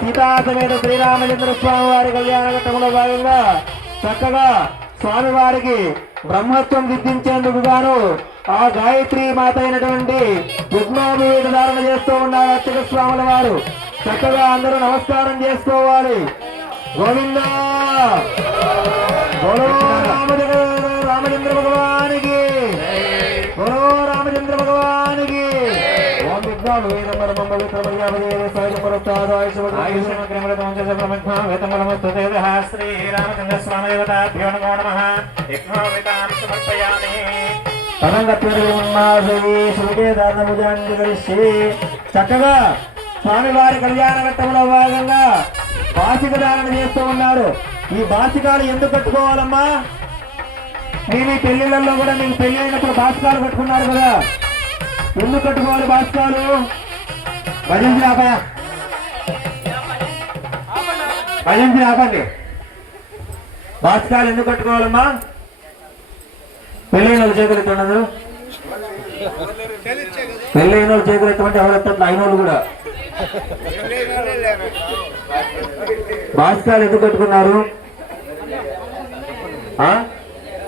సీతా సమేత శ్రీరామచంద్ర స్వామి వారి కళ్యాణ ఘట్టంలో భాగంగా చక్కగా స్వామివారికి బ్రహ్మత్వం సిద్ధించేందుకు గాను ఆ గాయత్రి మాత అయినటువంటి యజ్ఞోపవీత ధారణ చేస్తూ ఉన్నారు అర్చక స్వాముల వారు. చక్కగా అందరూ నమస్కారం చేసుకోవాలి. గోవింద రామచంద్ర భగవానికి, గోరో రామచంద్ర భగవానికి. ఓం విద్వాన్ వేదమర శ్రీ రామచంద్ర స్వామి దేవతాభ్యో నమో నమః. యజ్ఞోపవీతాన్ని సమర్పయామి. చక్కగా స్వామివారి కళ్యాణ ఘట్టంలో భాగంగా బాసిక ధారణ చేస్తూ ఉన్నారు. ఈ బాసికాలు ఎందుకు కట్టుకోవాలమ్మా? మీ పెళ్లిళ్ళల్లో కూడా మీకు పెళ్లి అయినప్పుడు బాసికాలు కట్టుకున్నారు కదా, ఎందుకు కట్టుకోవాలి బాసికాలు? భజంతి ఆపయా, భజంతి ఆపండి. బాసికాలు ఎందుకు కట్టుకోవాలమ్మా? పెళ్ళైన వాళ్ళు చేకరెత్తున్నారు, పెళ్ళైన వాళ్ళు చేకరెత్తమంటే ఎవరెత్తట్లు అయిన వాళ్ళు కూడా. బాసికాలు ఎందుకు కట్టుకున్నారు?